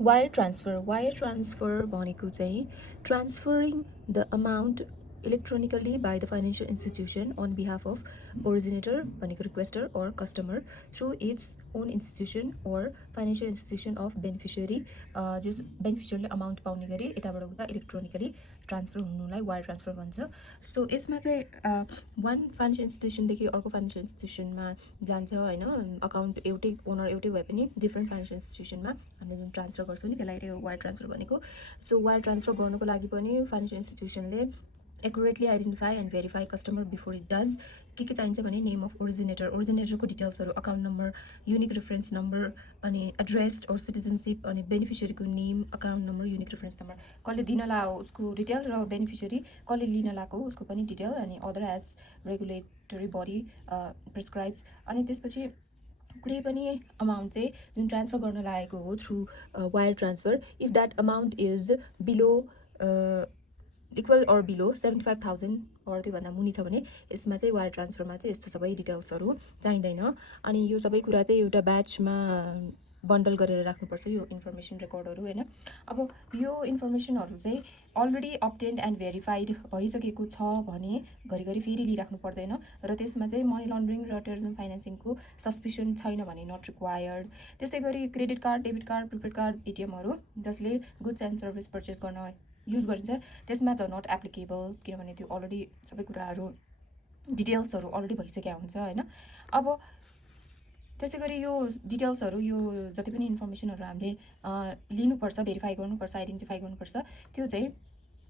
Wire transfer भनेको चाहिँ transferring the amount electronically by the financial institution on behalf of originator भनेको requester or customer through its own institution or financial institution of beneficiary जस बेनिफिसियरले amount पाउने गरी यताबाट उता इलेक्ट्रोनिकली transfer हुनुलाई wire transfer भन्छ। सो यसमा चाहिँ वान फाइनेन्सियल इन्स्टिट्युसनदेखि अर्को फाइनेन्सियल इन्स्टिट्युसनमा जान्छ होइन। अकाउन्ट एउटै ओनर एउटै भए पनि डिफ्रेन्ट फाइनेन्सियल इन्स्टिट्युसनमा हामीले जुन ट्रान्सफर गर्छौँ नि त्यसलाई वायर ट्रान्सफर भनेको। सो वायर ट्रान्सफर गर्नुको लागि पनि फाइनेन्सियल इन्स्टिट्युसनले accurately identify and verify customer before it does. के चाहिन्छ भने नेम अफ ओरिजिनेटरको डिटेल्सहरू, account number, unique reference number, अनि एड्रेस और सिटिजनसिप, अनि बेनिफिसियरीको name, account number, unique reference number, कसले दिन लाओ उसको डिटेल, र बेनिफिसियरी कसले लिन लाएको उसको पनि डिटेल, अनि other as regulatory body prescribes. अनि त्यसपछि कुनै पनि अमाउन्ट चाहिँ जुन ट्रान्सफर गर्न लागेको हो through wire transfer, if that amount is below equal or below 75,000 or त्योभन्दा मुनि छ भने यसमा चाहिँ वायर ट्रान्सफरमा चाहिँ यस्तो सबै डिटेल्सहरू चाहिँदैन। अनि यो सबै कुरा चाहिँ एउटा ब्याचमा बन्डल गरेर राख्नुपर्छ यो इन्फर्मेसन रेकर्डहरू होइन। अब यो इन्फर्मेसनहरू चाहिँ अलरेडी अब्टेन्ड एन्ड भेरिफाइड भइसकेको छ भने घरिघरि फेरि लिइराख्नु पर्दैन, र त्यसमा चाहिँ मनी लन्ड्रिङ र टेररिजम फाइनेन्सिङको सस्पिसन छैन भने नट रिक्वायर्ड। त्यस्तै गरी credit card, debit card, prepaid card, एटिएमहरू जसले गुड्स एन्ड सर्भिस पर्चेस गर्न युज गरिन्छ त्यसमा त नट एप्लिकेबल, किनभने त्यो अलरेडी सबै कुराहरू डिटेल्सहरू अलरेडी भइसकेका हुन्छ होइन। अब त्यसै गरी यो डिटेल्सहरू, यो जति पनि इन्फर्मेसनहरू हामीले लिनुपर्छ, भेरिफाई गर्नुपर्छ, आइडेन्टिफाई गर्नुपर्छ, त्यो चाहिँ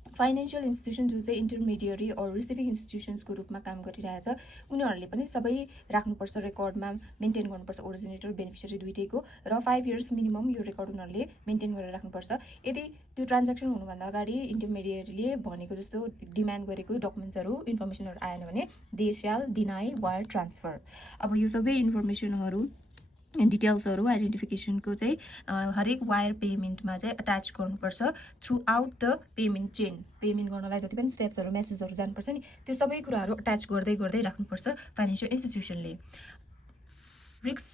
फाइनेन्सियल इन्स्टिट्युसन जुन चाहिँ इन्टरमिडिएरी और रिसिभिङ इन्स्टिट्युसन्सको रूपमा काम गरिरहेछ उनीहरूले पनि सबै राख्नुपर्छ, रेकर्डमा मेन्टेन गर्नुपर्छ, ओरिजिनेटर बेनिफिसियरी दुइटैको, र 5 इयर्स मिनिमम यो रेकर्ड उनीहरूले मेन्टेन गरेर राख्नुपर्छ। यदि त्यो ट्रान्ज्याक्सन हुनुभन्दा अगाडि इन्टरमिडिएरीले भनेको जस्तो डिमान्ड गरेको डकुमेन्ट्सहरू इन्फर्मेसनहरू आएन भने दे स्याल डिनाई वायर ट्रान्सफर। अब यो सबै इन्फर्मेसनहरू डिटेल्सहरू आइडेन्टिफिकेसनको चाहिँ हरेक वायर पेमेन्टमा चाहिँ अट्याच गर्नुपर्छ through out the payment chain. Payment गर्नलाई जति पनि स्टेप्सहरू, मेसेजहरू जानुपर्छ नि त्यो सबै कुराहरू अट्याच गर्दै गर्दै राख्नुपर्छ फाइनेन्सियल इन्स्टिट्युसनले। रिस्क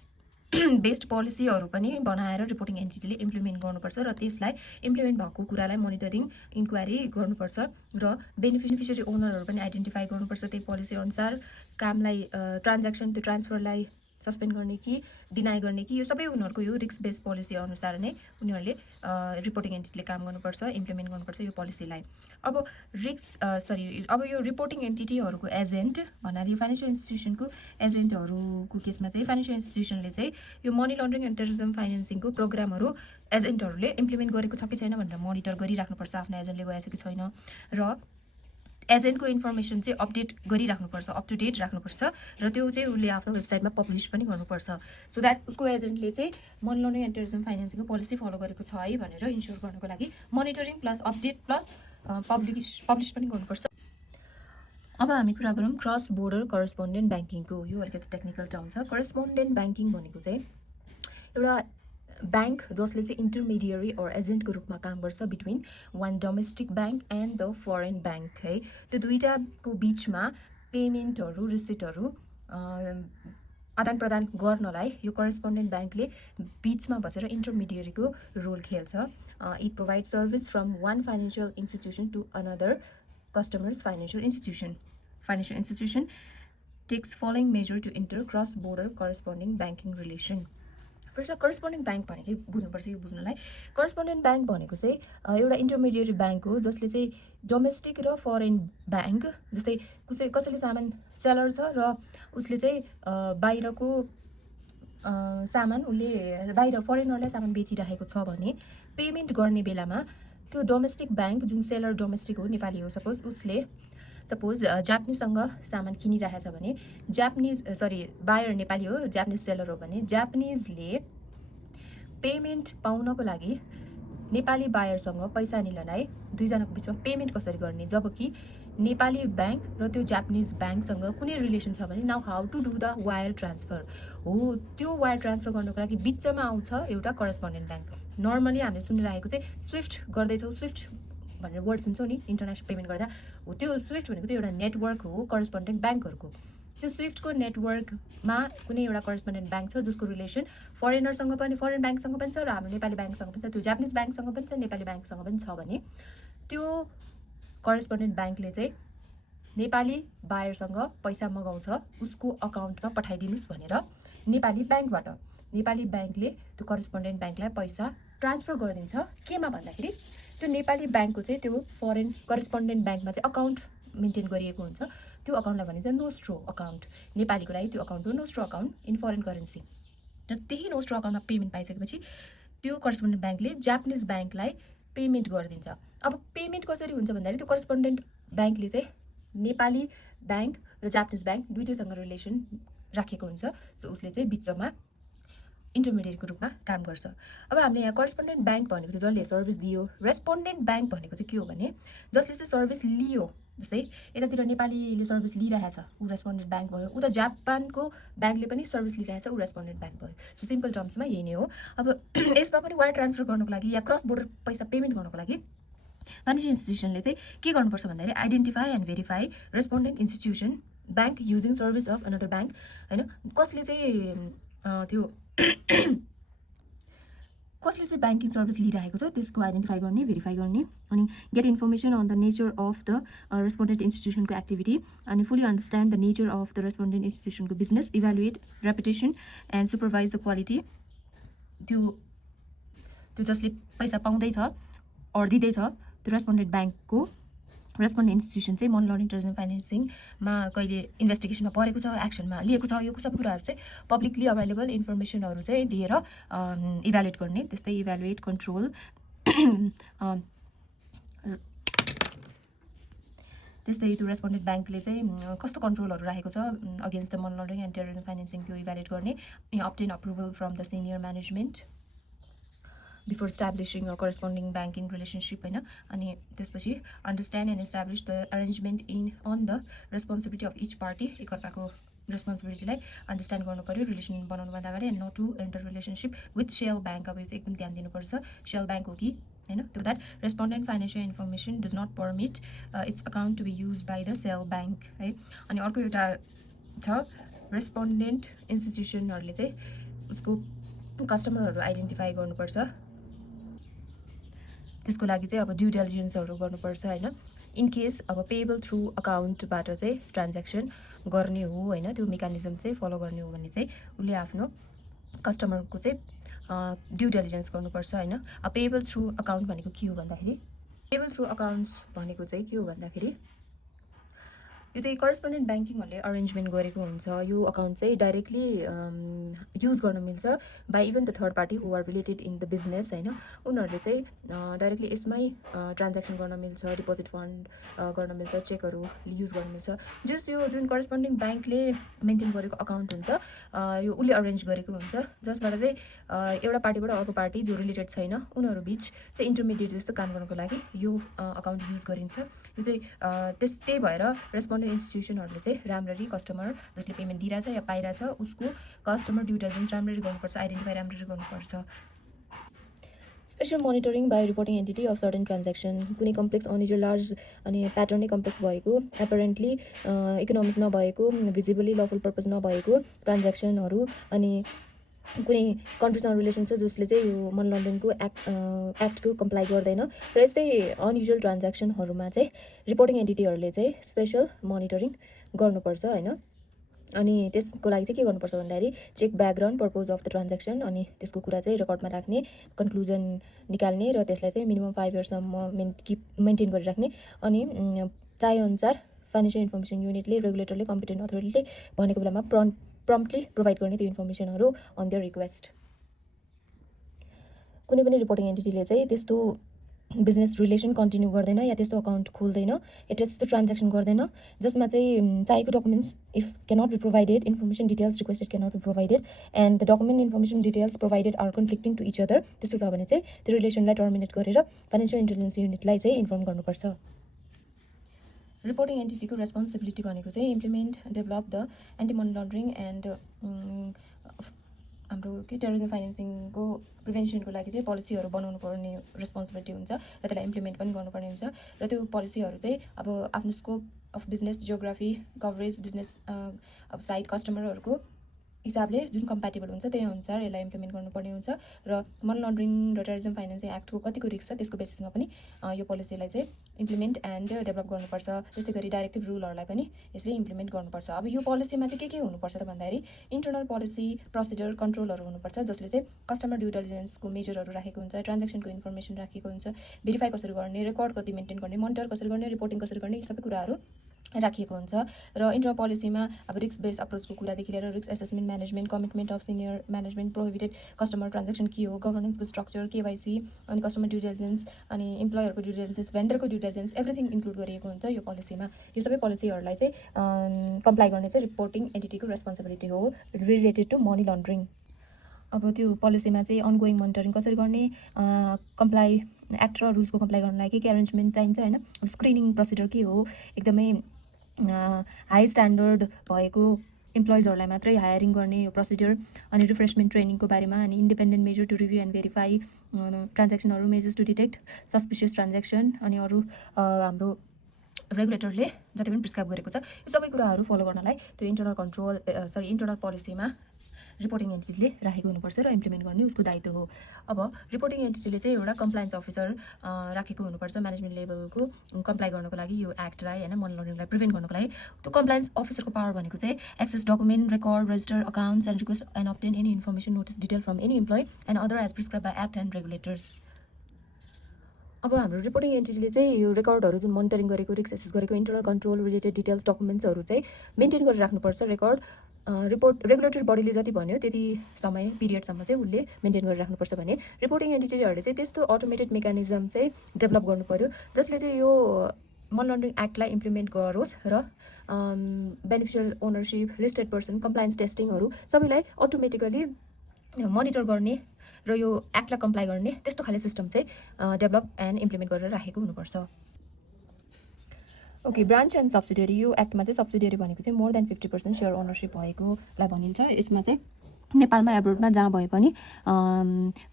बेस्ड पोलिसीहरू पनि बनाएर रिपोर्टिङ एन्टिटीले इम्प्लिमेन्ट गर्नुपर्छ, र त्यसलाई इम्प्लिमेन्ट भएको कुरालाई मोनिटरिङ इन्क्वायरी गर्नुपर्छ, र बेनिफिसियरी ओनरहरू पनि आइडेन्टिफाई गर्नुपर्छ। त्यही पोलिसी अनुसार कामलाई ट्रान्ज्याक्सन, त्यो ट्रान्सफरलाई सस्पेन्ड गर्ने कि डिनाई गर्ने कि यो सबै उनीहरूको यो रिस्क बेस्ड पोलिसी अनुसार नै उनीहरूले रिपोर्टिङ एन्टिटीले काम गर्नुपर्छ, इम्प्लिमेन्ट गर्नुपर्छ यो पोलिसीलाई। अब अब यो रिपोर्टिङ एन्टिटीहरूको एजेन्ट भन्नाले यो फाइनेन्सियल इन्स्टिट्युसनको एजेन्टहरूको केसमा चाहिँ फाइनेन्सियल इन्स्टिट्युसनले चाहिँ यो मनी लन्ड्रिङ एन्ड टेररिजम फाइनेन्सिङको प्रोग्रामहरू एजेन्टहरूले इम्प्लिमेन्ट गरेको छ कि छैन भनेर मोनिटर गरिराख्नुपर्छ, आफ्नो एजेन्टले गरेको छ कि छैन, र एजेन्टको इन्फर्मेसन चाहिँ अपडेट गरिराख्नुपर्छ, अप टु डेट राख्नुपर्छ, र त्यो चाहिँ उसले आफ्नो वेबसाइटमा पब्लिस पनि गर्नुपर्छ, सो द्याट उसको एजेन्टले चाहिँ मनी लन्ड्रिङ एन्ड टेररिजम फाइनेन्सिङको पोलिसी फलो गरेको छ है भनेर इन्स्योर गर्नको लागि monitoring plus update plus publish पनि गर्नुपर्छ। अब हामी कुरा गरौँ क्रस बोर्डर करेस्पोन्डेन्ट ब्याङ्किङको। यो अलिकति टेक्निकल टर्म छ। करेस्पोन्डेन्ट ब्याङ्किङ भनेको चाहिँ एउटा ब्याङ्क जसले चाहिँ इन्टरमिडिएरी और एजेन्टको रूपमा काम गर्छ between one domestic bank and the foreign bank है। त्यो दुईटाको बिचमा पेमेन्टहरू, रिसिटहरू आदान प्रदान गर्नलाई यो करेस्पोन्डेन्ट ब्याङ्कले बिचमा बसेर इन्टरमिडिएरीको रोल खेल्छ। It provide service from one financial institution to another customers financial institution. Financial institution takes following measure to enter cross border corresponding banking relation. First corresponding bank भनेको बुझ्नुपर्छ। यो बुझ्नलाई करेस्पोन्डेन्ट ब्याङ्क भनेको चाहिँ एउटा इन्टरमिडिएरी ब्याङ्क हो जसले चाहिँ डोमेस्टिक र फरेन ब्याङ्क, जस्तै कसैले सामान सेलर छ र उसले चाहिँ बाहिरको सामान उसले बाहिर फरेनरलाई सामान बेचिरहेको छ भने पेमेन्ट गर्ने बेलामा त्यो डोमेस्टिक ब्याङ्क, जुन सेलर डोमेस्टिक हो, नेपाली हो सपोज जापानिजसँग सामान किनिरहेछ भने बायर नेपाली हो, जापानिज सेलर हो भने जापानिजले पेमेन्ट पाउनको लागि नेपाली बायरसँग पैसा निलनलाई दुईजनाको बिचमा पेमेन्ट कसरी गर्ने, जबकि नेपाली ब्याङ्क र त्यो जापानिज ब्याङ्कसँग कुनै रिलेसन छ भने now how to do the wire transfer हो। त्यो वायर ट्रान्सफर गर्नको लागि बिचमा आउँछ एउटा करेस्पोन्डेन्ट ब्याङ्क। नर्मली हामीले सुनिरहेको चाहिँ स्विफ्ट गर्दैछौँ, स्विफ्ट भनेर वर्ड सुन्छौँ नि इन्टरनेसनल पेमेन्ट गर्दा हो, त्यो स्विफ्ट भनेको त्यो एउटा नेटवर्क हो करेस्पोन्डेन्ट ब्याङ्कहरूको। त्यो स्विफ्टको नेटवर्कमा कुनै एउटा करेस्पोन्डेन्ट ब्याङ्क छ जसको रिलेसन फरेनरसँग पनि, फरेन ब्याङ्कसँग पनि छ र हाम्रो नेपाली ब्याङ्कसँग पनि छ, त्यो जापानिज ब्याङ्कसँग पनि छ, नेपाली ब्याङ्कसँग पनि छ भने त्यो करेस्पोन्डेन्ट ब्याङ्कले चाहिँ नेपाली बायरसँग पैसा मगाउँछ उसको अकाउन्टमा पठाइदिनुहोस् भनेर नेपाली ब्याङ्कले त्यो करेस्पोन्डेन्ट ब्याङ्कलाई पैसा ट्रान्सफर गरिदिन्छ। केमा भन्दाखेरि त्यो नेपाली ब्याङ्कको चाहिँ त्यो फरेन करेस्पोन्डेन्ट ब्याङ्कमा चाहिँ अकाउन्ट मेन्टेन गरिएको हुन्छ। त्यो अकाउन्टलाई भनिन्छ नोस्ट्रो अकाउन्ट। नेपालीको लागि त्यो अकाउन्ट हो nostro account in foreign currency. र त्यही नोस्ट्रो अकाउन्टमा पेमेन्ट पाइसकेपछि त्यो करेस्पोन्डेन्ट ब्याङ्कले जापानिज ब्याङ्कलाई पेमेन्ट गरिदिन्छ। अब पेमेन्ट कसरी हुन्छ भन्दाखेरि त्यो करेस्पोन्डेन्ट ब्याङ्कले चाहिँ नेपाली ब्याङ्क र जापानिज ब्याङ्क दुईटैसँग रिलेसन राखेको हुन्छ। सो उसले चाहिँ बिचमा इन्टरमिडिएटको रूपमा काम गर्छ। अब हामीले यहाँ करेस्पोन्डेन्ट ब्याङ्क भनेको चाहिँ जसले सर्भिस दियो, रेस्पोन्डेन्ट ब्याङ्क भनेको चाहिँ के हो भने जसले चाहिँ सर्भिस लियो। जस्तै यतातिर नेपालीले सर्भिस लिइरहेछ ऊ रेस्पोन्डेन्ट ब्याङ्क भयो, उता जापानको ब्याङ्कले पनि सर्भिस लिइरहेछ ऊ रेस्पोन्डेन्ट ब्याङ्क भयो। सो सिम्पल टर्म्समा यही नै हो। अब यसमा पनि वायर ट्रान्सफर गर्नको लागि या क्रस बोर्डर पैसा पेमेन्ट गर्नको लागि फाइनेन्सियल इन्स्टिट्युसनले चाहिँ के गर्नुपर्छ भन्दाखेरि identify and verify respondent institution bank using service of another bank होइन। कसले चाहिँ ब्याङ्किङ सर्भिस लिइरहेको छ त्यसको आइडेन्टिफाई गर्ने, भेरिफाई गर्ने अनि get information on the nature of the respondent इन्स्टिट्युसनको एक्टिभिटी अनि fully understand the nature of the respondent इन्स्टिट्युसनको business, evaluate reputation and supervise the quality. त्यो जसले पैसा पाउँदैछ अर दिँदैछ त्यो रेस्पोन्डेन्ट इन्स्टिट्युसन चाहिँ मनी लन्ड्रिङ टेररिज्म फाइनेन्सिङमा कहिले इन्भेस्टिगेसनमा परेको छ, एक्सनमा लिएको छ, यो सबै कुराहरू चाहिँ पब्लिकली अभाइलेबल इन्फर्मेसनहरू चाहिँ दिएर इभ्यालुएट गर्ने। त्यस्तै इभ्यालुएट, कन्ट्रोल त्यस्तै त्यो रेस्पोन्डेन्ट ब्याङ्कले चाहिँ कस्तो कन्ट्रोलहरू राखेको छ against the money laundering and terrorism financing त्यो इभ्यालुएट गर्ने। Obtain approval from the senior management before establishing a corresponding banking relationship होइन। अनि त्यसपछि understand and establish the arrangement on the responsibility of each party. एकअर्काको रेस्पोन्सिबिलिटीलाई understand गर्नु पऱ्यो relation बनाउनुभन्दा अगाडि। And not to enter relationship with shell bank. अब यो चाहिँ एकदम ध्यान दिनुपर्छ सेल ब्याङ्क हो कि होइन। त्यो that respondent financial information does not permit its account to be use by the shell bank है। अनि अर्को एउटा छ रेस्पोन्डेन्ट इन्स्टिट्युसनहरूले चाहिँ उसको कस्टमरहरू आइडेन्टिफाई गर्नुपर्छ। त्यसको लागि चाहिँ अब ड्यु डिलिजेन्सहरू गर्नुपर्छ होइन। इन केस अब पेएबल थ्रु अकाउन्टबाट चाहिँ ट्रान्ज्याक्सन गर्ने हो होइन, त्यो मेकानिजम चाहिँ फलो गर्ने हो भने चाहिँ उसले आफ्नो कस्टमरको चाहिँ ड्यु डिलिजेन्स गर्नुपर्छ होइन। अब पेएबल थ्रु अकाउन्ट भनेको के हो भन्दाखेरि पेएबल थ्रु अकाउन्ट्स भनेको चाहिँ के हो भन्दाखेरि यो चाहिँ करेस्पोन्डेन्ट ब्याङ्किङहरूले अरेन्जमेन्ट गरेको हुन्छ। यो अकाउन्ट चाहिँ डाइरेक्टली युज गर्न मिल्छ by even the third party who are related in the business होइन। उनीहरूले चाहिँ डाइरेक्टली यसमै ट्रान्ज्याक्सन गर्न मिल्छ, डिपोजिट फन्ड गर्न मिल्छ, चेकहरू युज गर्न मिल्छ। यो जुन करेस्पोन्डिङ ब्याङ्कले मेन्टेन गरेको अकाउन्ट हुन्छ यो उसले अरेन्ज गरेको हुन्छ, जसबाट चाहिँ एउटा पार्टीबाट अर्को पार्टी जो रिलेटेड छैन उनीहरू बिच चाहिँ इन्टरमिडिएट जस्तो काम गर्नको लागि यो अकाउन्ट युज गरिन्छ। यो चाहिँ त्यही भएर रेस्पोन्डेन्ट इन्स्टिट्युसनहरूले चाहिँ राम्ररी कस्टमर जसले पेमेन्ट दिइरहेछ या पाइरहेछ उसको कस्टमर ड्यु डिलिजेन्स राम्ररी गर्नुपर्छ, आइडेन्टिफाई राम्ररी गर्नुपर्छ। Special monitoring by reporting entity of certain transaction. कुनै कम्प्लेक्स अनयुजुअल लार्ज अनि प्याटर्नै कम्प्लेक्स भएको, एपरेन्टली इकोनोमिक नभएको, भिजिबली लफुल पर्पज नभएको ट्रान्ज्याक्सनहरू अनि कुनै कन्ट्रीसँग रिलेसन छ जसले चाहिँ यो मनी लन्ड्रिङको एक्टको कम्प्लाई गर्दैन र यस्तै अनयुजुअल ट्रान्ज्याक्सनहरूमा चाहिँ रिपोर्टिङ एन्टिटीहरूले चाहिँ स्पेसल मोनिटरिङ गर्नुपर्छ होइन। अनि त्यसको लागि चाहिँ के गर्नुपर्छ भन्दाखेरि check background purpose of the transaction अनि त्यसको कुरा चाहिँ रेकर्डमा राख्ने, कन्क्लुजन निकाल्ने र त्यसलाई चाहिँ मिनिमम 5 इयर्ससम्म मेन्टेन गरिराख्ने। अनि चाहेअनुसार फाइनेन्सियल इन्फर्मेसन युनिटले रेगुलेटरले कम्पिटेन्ट अथोरिटीले भनेको बेलामा प्रम्प्टली प्रोभाइड गर्ने त्यो इन्फर्मेसनहरू अन देयर रिक्वेस्ट। कुनै पनि रिपोर्टिङ एन्टिटीले चाहिँ त्यस्तो बिजनेस रिलेसन कन्टिन्यू गर्दैन या त्यस्तो अकाउन्ट खोल्दैन या त्यस्तो ट्रान्ज्याक्सन गर्दैन जसमा चाहिँ चाहिएको documents if cannot be provided, information details requested cannot be provided and the document information details provided are conflicting to each other. त्यस्तो छ भने चाहिँ त्यो रिलेसनलाई टर्मिनेट गरेर फाइनेन्सियल इन्टेलिजेन्स युनिटलाई चाहिँ इन्फर्म गर्नुपर्छ। रिपोर्टिङ एन्टिटीको रेस्पोन्सिबिलिटी भनेको चाहिँ implement, develop the anti money laundering and हाम्रो के टेररिजम फाइनेन्सिङको प्रिभेन्सनको लागि चाहिँ पोलिसीहरू बनाउनु पर्ने रेस्पोन्सिबिलिटी हुन्छ र त्यसलाई इम्प्लिमेन्ट पनि गर्नुपर्ने हुन्छ र त्यो पोलिसीहरू चाहिँ अब आफ्नो scope of business geography coverage business अब साइट कस्टमरहरूको हिसाबले जुन कम्प्याटेबल हुन्छ त्यही अनुसार यसलाई इम्प्लिमेन्ट गर्नुपर्ने हुन्छ र मनी लन्ड्रिङ र टेररिजम फाइनेन्सिङ एक्टको कतिको रिस्क छ त्यसको बेसिसमा पनि यो पोलिसीलाई चाहिँ इम्प्लिमेन्ट एन्ड डेभलप गर्नुपर्छ। त्यस्तै गरी डाइरेक्टिभ रुलहरूलाई पनि यसले इम्प्लिमेन्ट गर्नुपर्छ। अब यो पोलिसीमा चाहिँ के हुनुपर्छ त भन्दाखेरि इन्टरनल पोलिसी प्रोसिडर कन्ट्रोलहरू हुनुपर्छ जसले चाहिँ कस्टमर ड्यु डिलिजेन्सको मेजरहरू राखेको हुन्छ, ट्रान्जेक्सनको इन्फर्मेसन राखेको हुन्छ, भेरिफाई कसरी गर्ने, रेकर्ड कति मेन्टेन गर्ने, मोनिटर कसरी गर्ने, रिपोर्टिङ कसरी गर्ने, यी सबै कुराहरू राखिएको हुन्छ। र इन्टरनल पोलिसीमा अब रिस्क बेस्ड अप्रोचको कुरादेखि लिएर risk assessment management commitment of senior management prohibited customer transaction के हो, गभर्नेन्सको स्ट्रक्चर, केवाइसी अनि कस्टमर ड्यु डिलिजेन्स अनि इम्प्लोयरको ड्यु डिलिजेन्स, भेन्डरको ड्यु डिलिजेन्स एभ्रिथिङ इन्क्लुड गरिएको हुन्छ यो पोलिसीमा। यो सबै पोलिसीहरूलाई चाहिँ कम्प्लाई गर्ने चाहिँ रिपोर्टिङ एन्टिटीको रेस्पोन्सिबिलिटी हो रिलेटेड टु मनी लन्ड्रिङ। अब त्यो पोलिसीमा चाहिँ अनगोइङ मोनिटरिङ कसरी गर्ने, कम्प्लाई एक्ट र रुल्सको कम्प्लाई गर्नलाई के एरेन्जमेन्ट चाहिन्छ होइन, स्क्रिनिङ प्रोसिडर के हो, एकदमै हाई स्ट्यान्डर्ड भएको इम्प्लोइजहरूलाई मात्रै हायरिङ गर्ने यो प्रोसिडर अनि रिफ्रेसमेन्ट ट्रेनिङको बारेमा अनि independent measure to review and verify ट्रान्जेक्सनहरू, measures to detect suspicious transaction अनि अरू हाम्रो रेगुलेटरले जति पनि प्रिस्क्राइब गरेको छ यो सबै कुराहरू फलो गर्नलाई त्यो इन्टरनल पोलिसीमा रिपोर्टिङ एन्टिटीले राखेको हुनुपर्छ र इम्प्लिमेन्ट गर्ने उसको दायित्व हो। अब रिपोर्टिङ एन्टिटीले चाहिँ एउटा कम्प्लायन्स अफिसर राखेको हुनुपर्छ म्यानेजमेन्ट लेभलको कम्प्लाई गर्नको लागि यो एक्टलाई होइन मनी लन्ड्रिङलाई प्रिभेन्ट गर्नको लागि। त्यो कम्प्लायन्स अफिसरको पावर भनेको चाहिँ access document record register accounts and request and obtain any information notice detail from any employee and other as prescribe by act and regulators. अब हाम्रो रिपोर्टिङ एन्टिटीले चाहिँ यो रेकर्डहरू जुन मोनिटरिङ गरेको रिस्क एसेस गरेको इन्टरनल कन्ट्रोल रिलेटेड डिटेल्स डकुमेन्ट्सहरू चाहिँ मेन्टेन गरेर राख्नुपर्छ। रेकर्ड रिपोर्ट रेगुलेटरी बडीले जति भन्यो त्यति समय पिरियडसम्म चाहिँ उसले मेन्टेन गरेर राख्नुपर्छ भने रिपोर्टिङ एन्टिटीहरूले चाहिँ त्यस्तो अटोमेटेड मेकानिजम चाहिँ डेभलप गर्नु पर्यो जसले चाहिँ यो मनी लन्ड्रिङ एक्टलाई इम्प्लिमेन्ट गरोस् र beneficial ownership listed person compliance टेस्टिङहरू सबैलाई अटोमेटिकली मोनिटर गर्ने र यो एक्टलाई कम्प्लाई गर्ने त्यस्तो खाले सिस्टम चाहिँ डेभलप एन्ड इम्प्लिमेन्ट गरेर राखेको हुनुपर्छ। ओके, ब्रान्च एन्ड सब्सिडियरी यो एक्टमा चाहिँ सब्सिडियरी भनेको चाहिँ मोर देन 50% सेयर ओनरसिप भएकोलाई भनिन्छ। यसमा चाहिँ नेपालमा एब्रोडमा जहाँ भए पनि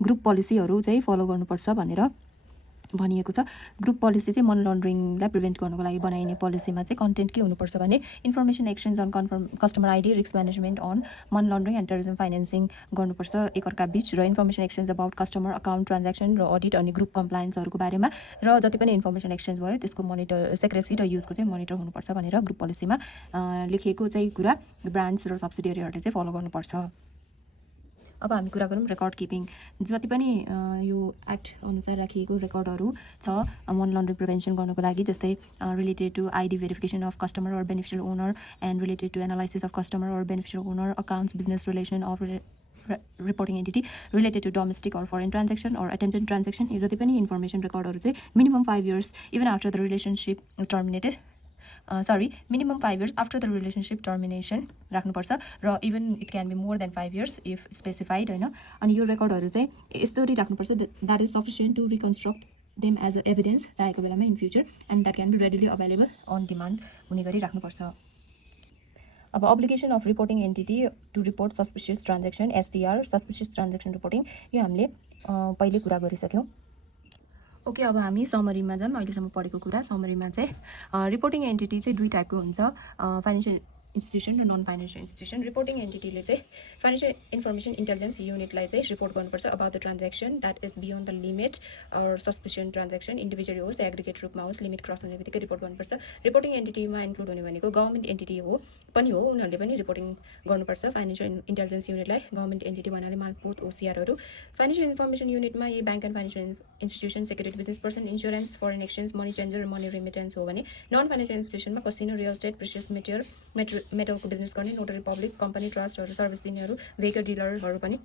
ग्रुप पोलिसीहरू चाहिँ फलो गर्नुपर्छ भनेर भनिएको छ। ग्रुप पोलिसी चाहिँ मनी लन्ड्रिङलाई प्रिभेन्ट गर्नको लागि बनाइने पोलिसीमा चाहिँ कन्टेन्ट के हुनुपर्छ भने information exchange on customer ID risk management on money laundering and terrorism financing गर्नुपर्छ एकअर्का बिच र information exchange about customer account transaction र अडिट अनि ग्रुप कम्प्लायन्सहरूको बारेमा र जति पनि इन्फर्मेसन एक्सचेन्ज भयो त्यसको मोनिटर सेक्रेसी र युजको चाहिँ मोनिटर हुनुपर्छ भनेर ग्रुप पोलिसीमा लेखिएको चाहिँ कुरा ब्रान्च र सब्सिडियरीहरूले चाहिँ फलो गर्नुपर्छ। अब हामी कुरा गरौँ रेकर्ड किपिङ। जति पनि यो एक्ट अनुसार राखिएको रेकर्डहरू छ मनी लन्ड्रिङ प्रिभेन्सन गर्नको लागि जस्तै related to ID verification of customer or beneficial owner and related to analysis of customer or beneficial owner accounts business relation of reporting entity related to domestic or foreign transaction or attempted transaction यो जति पनि information रेकर्डहरू चाहिँ minimum 5 years even after the relationship is terminated minimum 5 years after the relationship termination राख्नुपर्छ र even it can be more than 5 years if specified होइन। अनि यो रेकर्डहरू चाहिँ यस्तरी राख्नुपर्छ that is sufficient to reconstruct them as a evidence चाहेको बेलामा in future and that can be readily available on demand हुने गरी राख्नुपर्छ। अब obligation of reporting entity to report suspicious transaction STR suspicious transaction reporting यो हामीले पहिले कुरा गरिसक्यौँ। ओके, अब हामी समरीमा जाऊँ। अहिलेसम्म पढेको कुरा समरीमा चाहिँ रिपोर्टिङ एन्टिटी चाहिँ दुई टाइपको हुन्छ फाइनेन्सियल इन्स्टिट्युसन र नन फाइनेन्सियल इन्स्टिट्युसन। रिपोर्टिङ एन्टिटीले चाहिँ फाइनेन्सियल इन्फर्मेसन इन्टेलिजेन्स युनिटलाई चाहिँ रिपोर्ट गर्नुपर्छ about the transaction that is beyond the limit or suspicion transaction individually होस् एग्रिगेट रूपमा होस् लिमिट क्रस हुने बित्तिकै रिपोर्ट गर्नुपर्छ। रिपोर्टिङ एन्टिटीमा इन्क्लुड हुने भनेको गभर्मेन्ट एन्टिटी पनि हो उनीहरूले पनि रिपोर्टिङ गर्नुपर्छ फाइनेन्सियल इन्टेलिजेन्स युनिटलाई। गभर्मेन्ट एन्टिटी भन्नाले मालपोर्ट OCRहरू। फाइनेन्सियल इन्फर्मेसन युनिटमा यही bank and financial institution security business person insurance foreign exchange money changer र मनी रिमिटेन्स हो भने नन फाइनेन्सियल इन्स्टिट्युसनमा कसिनो रियल एस्टेट प्रेसियस मेटलको बिजनेस गर्ने नोटरी पब्लिक कम्पनी ट्रस्टहरू सर्भिस दिनेहरू भेहिकल डिलरहरू पनि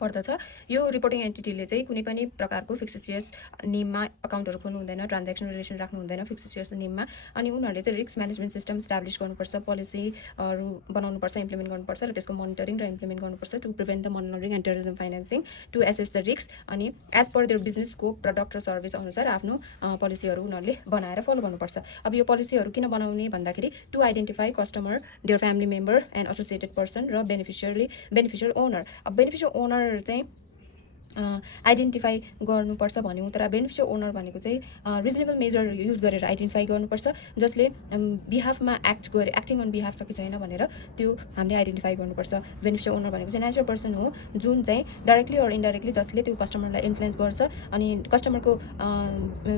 पर्दछ। यो रिपोर्टिङ एन्टिटीले चाहिँ कुनै पनि प्रकारको फिक्स्ड सेयर्स नेममा अकाउन्टहरू खोल्नु हुँदैन, ट्रान्ज्याक्सन रिलेसन राख्नु हुँदैन फिक्स्ड सेयर्स नेममा। अनि उनीहरूले चाहिँ रिस्क म्यानेजमेन्ट सिस्टम इस्टाब्लिस गर्नुपर्छ, पोलिसीहरू बनाउनुपर्छ, इम्प्लिमेन्ट गर्नुपर्छ र त्यसको मोनिटरिङ र इम्प्लिमेन्ट गर्नुपर्छ to prevent the money laundering and terrorism financing, to assess the risk. अनि as per their business scope, product र सर्भिस अनुसार आफ्नो पोलिसीहरू उनीहरूले बनाएर फलो गर्नुपर्छ। अब यो पोलिसीहरू किन बनाउने भन्दाखेरि to identify customer, their family member and associated person र बेनिफिसियल ओनर। अब बेनिफिसियल ओनर चाहिँ आइडेन्टिफाई गर्नुपर्छ भन्यौँ, तर बेनिफिसियल ओनर भनेको चाहिँ रिजनेबल मेजर युज गरेर आइडेन्टिफाई गर्नुपर्छ, जसले बिहाफमा एक्टिङ अन बिहाफ छ कि छैन भनेर त्यो हामीले आइडेन्टिफाई गर्नुपर्छ। बेनिफिसियल ओनर भनेको चाहिँ नेचुरल पर्सन हो जुन चाहिँ डाइरेक्टली अर इन्डाइरेक्टली जसले त्यो कस्टमरलाई इन्फ्लुएन्स गर्छ। अनि कस्टमरको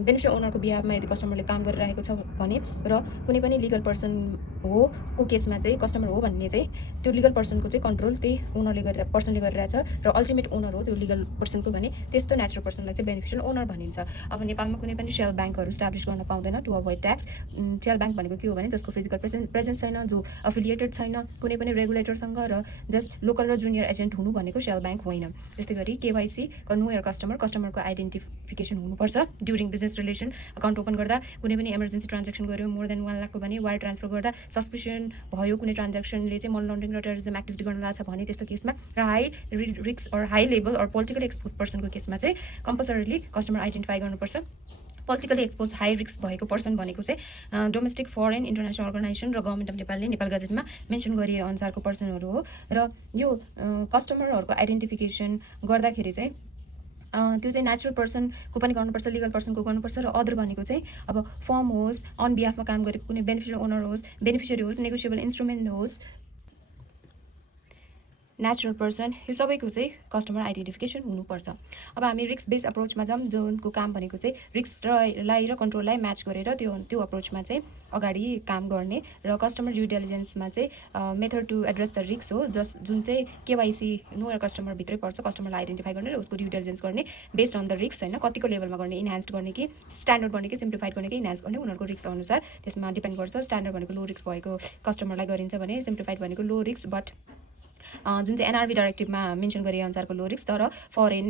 बेनिफिसियल ओनरको बिहाफमा यदि कस्टमरले काम गरिरहेको छ भने र कुनै पनि लिगल पर्सन हो को केसमा चाहिँ कस्टमर हो भन्ने चाहिँ त्यो लिगल पर्सनको चाहिँ कन्ट्रोल त्यही पर्सनले गरिरहेछ र अल्टिमेट ओनर हो त्यो लिगल पर्सनको भने त्यस्तो नेचुरल पर्सनलाई चाहिँ बेनिफिसियल ओनर भनिन्छ। अब नेपालमा कुनै पनि सेल ब्याङ्कहरू इस्टाब्लिस गर्न पाउँदैन to avoid tax. Shell bank भनेको के हो भने जसको फिजिकल प्रेजेन्स छैन, जो एफिलिएटेड छैन कुनै पनि रेगुलेटरसँग र जस्ट लोकल र जुनियर एजेन्ट हुनु भनेको सेल ब्याङ्क होइन। त्यस्तै गरी केवाइसी, नो योर कस्टमरको आइडेन्टिफिकेसन हुनुपर्छ during business relation. Account open गर्दा कुनै पनि इमर्जेन्सी ट्रान्ज्याक्सन गर्यो मोर देन 1 लाखको भने वायर ट्रान्सफर गर्दा सस्पिसन भयो कुनै ट्रान्ज्याक्सनले चाहिँ मनी लन्ड्रिङ र टेररिजम एक्टिभिटी गर्न लाग्छ भने त्यस्तो केसमा र high risk or high level or political expose पर्सनको केसमा चाहिँ कम्पलसरीली कस्टमर आइडेन्टिफाई गर्नुपर्छ। पोलिटिकली एक्सपोज हाई रिस्क भएको पर्सन भनेको चाहिँ डोमेस्टिक, फरेन, इन्टरनेसनल अर्गनाइजेसन र गभर्मेन्ट अफ नेपालले नेपाल गजेटमा मेन्सन गरिए अनुसारको पर्सनहरू हो। र यो कस्टमरहरूको आइडेन्टिफिकेसन गर्दाखेरि चाहिँ त्यो चाहिँ नेचुरल पर्सनको पनि गर्नुपर्छ, लिगल पर्सनको गर्नुपर्छ र अदर भनेको चाहिँ अब फर्म होस्, अन बिहाफमा काम गरेको कुनै बेनिफिसियल ओनर होस्, बेनिफिसियरी होस्, नेगोसिएबल इन्स्ट्रुमेन्ट होस्, नेचुरल पर्सन, यो सबैको चाहिँ कस्टमर आइडेन्टिफिकेसन हुनुपर्छ। अब हामी रिस्क बेस्ड अप्रोचमा जाऊँ, जुनको काम भनेको चाहिँ रिस्कलाई र कन्ट्रोललाई म्याच गरेर त्यो अप्रोचमा चाहिँ अगाडि काम गर्ने र कस्टमर ड्यु डिलिजेन्समा चाहिँ method to address the risk हो, जुन चाहिँ केवाइसी नो योर कस्टमरभित्रै पर्छ। कस्टमरलाई आइडेन्टिफाई गर्ने र उसको ड्यु डिलिजेन्स गर्ने बेस्ड अन द रिस्क, होइन कतिको लेभलमा गर्ने, इन्हान्स्ड गर्ने कि स्ट्यान्डर्ड गर्ने कि सिम्प्लिफाइड गर्ने कि इन्हान्स गर्ने उनीहरूको रिस्क अनुसार त्यसमा डिपेन्ड गर्छ। स्ट्यान्डर्ड भनेको लो रिस्क भएको कस्टमरलाई गरिन्छ भने सिम्प्लिफाइड भनेको लो रिस्क बट जुन चाहिँ एनआरबी डाइरेक्टिभमा मेन्सन गरे अनुसारको लो रिस्क तर फरेन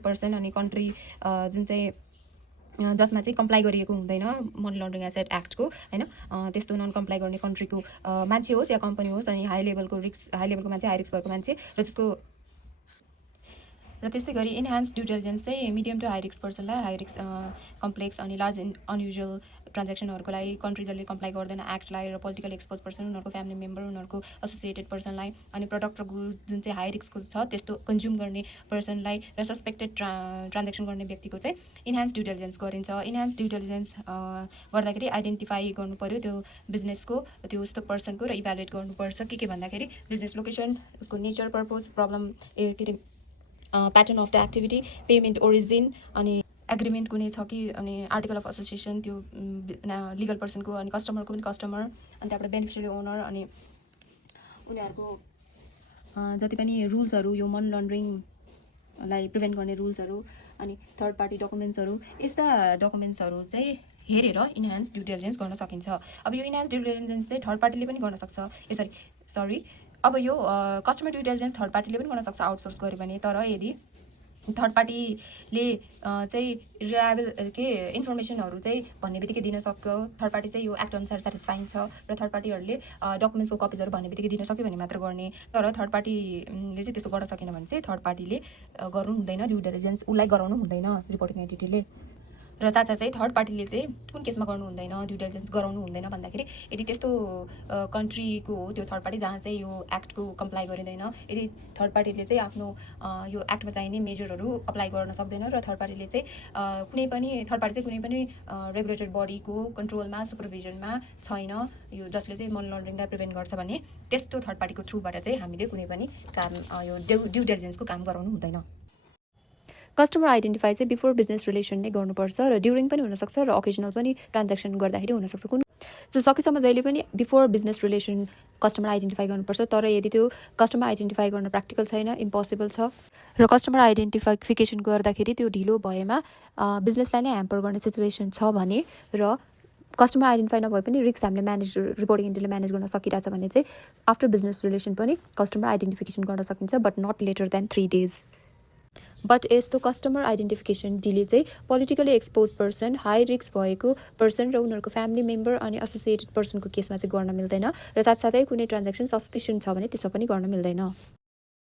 पर्सन अनि कन्ट्री जुन चाहिँ जसमा चाहिँ कम्प्लाई गरिएको हुँदैन मनी लन्ड्रिङ एसेट एक्टको, होइन त्यस्तो नन कम्प्लाई गर्ने कन्ट्रीको मान्छे होस् या कम्पनी होस् अनि हाई लेभलको मान्छे, हाई रिस्क भएको मान्छे र त्यस्तै गरी इन्हान्स ड्यु डिलिजेन्स चाहिँ मिडियम टु हाई रिस्क पर्सनलाई, हाई रिस्क कम्प्लेक्स अनि लार्ज अनयुजुअल ट्रान्ज्याक्सनहरूको लागि कन्ट्री जसले कम्प्लाई गर्दैन एक्टलाई र पोलिटिकल एक्सपोज पर्सन, उनीहरूको फ्यामिली मेम्बर, उनीहरूको एसोसिएटेड पर्सनलाई अनि प्रडक्ट र गुड जुन चाहिँ हाई रिस्कको छ त्यस्तो कन्ज्युम गर्ने पर्सनलाई र सस्पेक्टेड ट्रान्ज्याक्सन गर्ने व्यक्तिको चाहिँ इन्हान्स ड्यु डिलिजेन्स गरिन्छ। इन्हान्स ड्यु डिलिजेन्स गर्दाखेरि आइडेन्टिफाई गर्नु पर्यो त्यो बिजनेसको, त्यो उस्तो पर्सनको र इभ्यालुएट गर्नुपर्छ के भन्दाखेरि बिजनेस लोकेसन, उसको नेचर, पर्पज, प्रब्लम के अरे pattern of the activity, payment origin अनि एग्रिमेन्ट कुनै छ कि, अनि आर्टिकल अफ एसोसिएसन त्यो लिगल पर्सनको अनि कस्टमरको पनि कस्टमर, अनि त्यहाँबाट बेनिफिसियरी ओनर अनि उनीहरूको जति पनि रुल्सहरू यो मनी लन्ड्रिङलाई प्रिभेन्ट गर्ने रुल्सहरू अनि थर्ड पार्टी डकुमेन्ट्सहरू, यस्ता डकुमेन्ट्सहरू चाहिँ हेरेर इन्हान्स ड्यु डिलिजेन्स गर्न सकिन्छ। अब यो इन्हान्स ड्यु डिलिजेन्स चाहिँ थर्ड पार्टीले पनि गर्न सक्छ, अब यो कस्टमर ड्यु डिलिजेन्स थर्ड पार्टीले पनि गर्न सक्छ आउटसोर्स गर्यो भने, तर यदि थर्ड पार्टीले चाहिँ रिलायबल इन्फर्मेसनहरू चाहिँ भन्ने बित्तिकै दिन सक्यो, थर्ड पार्टी चाहिँ यो एक्ट अनुसार सेटिस्फाइङ छ र थर्ड पार्टीहरूले डकुमेन्ट्सको कपिजहरू भन्ने बित्तिकै दिन सक्यो भने मात्र गर्ने। तर थर्ड पार्टीले चाहिँ त्यस्तो गर्न सकेन भने चाहिँ थर्ड पार्टीले गर्नु हुँदैन ड्यु डिलिजेन्स, उसलाई गराउनु हुँदैन रिपोर्टिङ एन्टिटीले। र चाहिँ थर्ड पार्टीले चाहिँ कुन केसमा गर्नु हुँदैन ड्यु डिलिजेन्स गराउनु हुँदैन भन्दाखेरि यदि त्यस्तो कन्ट्रीको हो त्यो थर्ड पार्टी जहाँ चाहिँ यो एक्टको कम्प्लाई गरिँदैन, यदि थर्ड पार्टीले चाहिँ आफ्नो यो एक्टमा चाहिने मेजरहरू अप्लाई गर्न सक्दैन र थर्ड पार्टी चाहिँ कुनै पनि रेगुलेटेड बडीको कन्ट्रोलमा सुपरभिजनमा छैन यो जसले चाहिँ मनी लन्ड्रिङलाई प्रिभेन्ट गर्छ भने त्यस्तो थर्ड पार्टीको थ्रुबाट चाहिँ हामीले कुनै पनि काम यो ड्यु डिलिजेन्सको काम गराउनु हुँदैन। कस्टमर आइडेन्टिफाई चाहिँ बिफोर बिजनेस रिलेसन नै गर्नुपर्छ र ड्युरिङ पनि हुनसक्छ र अकेजनल पनि ट्रान्ज्याक्सन गर्दाखेरि हुनसक्छ। सकेसम्म जहिले पनि before business relation customer identify गर्नुपर्छ, तर यदि त्यो कस्टमर आइडेन्टिफाई गर्न प्र्याक्टिकल छैन, इम्पोसिबल छ र कस्टमर आइडेन्टिफिकेसन गर्दाखेरि त्यो ढिलो भएमा बिजनेसलाई नै ह्याम्पर गर्ने सिचुएसन छ भने र कस्टमर आइडेन्टिफाई नभए पनि रिस्क हामीले म्यानेज रिपोर्टिङ एन्टिटीले म्यानेज गर्न सकिरहेछ भने चाहिँ आफ्टर बिजनेस रिलेसन पनि कस्टमर आइडेन्टिफिकेसन गर्न सकिन्छ, but not later than 3 days। But यस्तो कस्टमर आइडेन्टिफिकेसन डिले चाहिँ politically expose person, high risk भएको पर्सन र उनीहरूको फ्यामिली मेम्बर अनि एसोसिएटेड पर्सनको केसमा चाहिँ गर्न मिल्दैन, र साथसाथै कुनै ट्रान्ज्याक्सन सस्पिसन छ भने त्यसमा पनि गर्न मिल्दैन।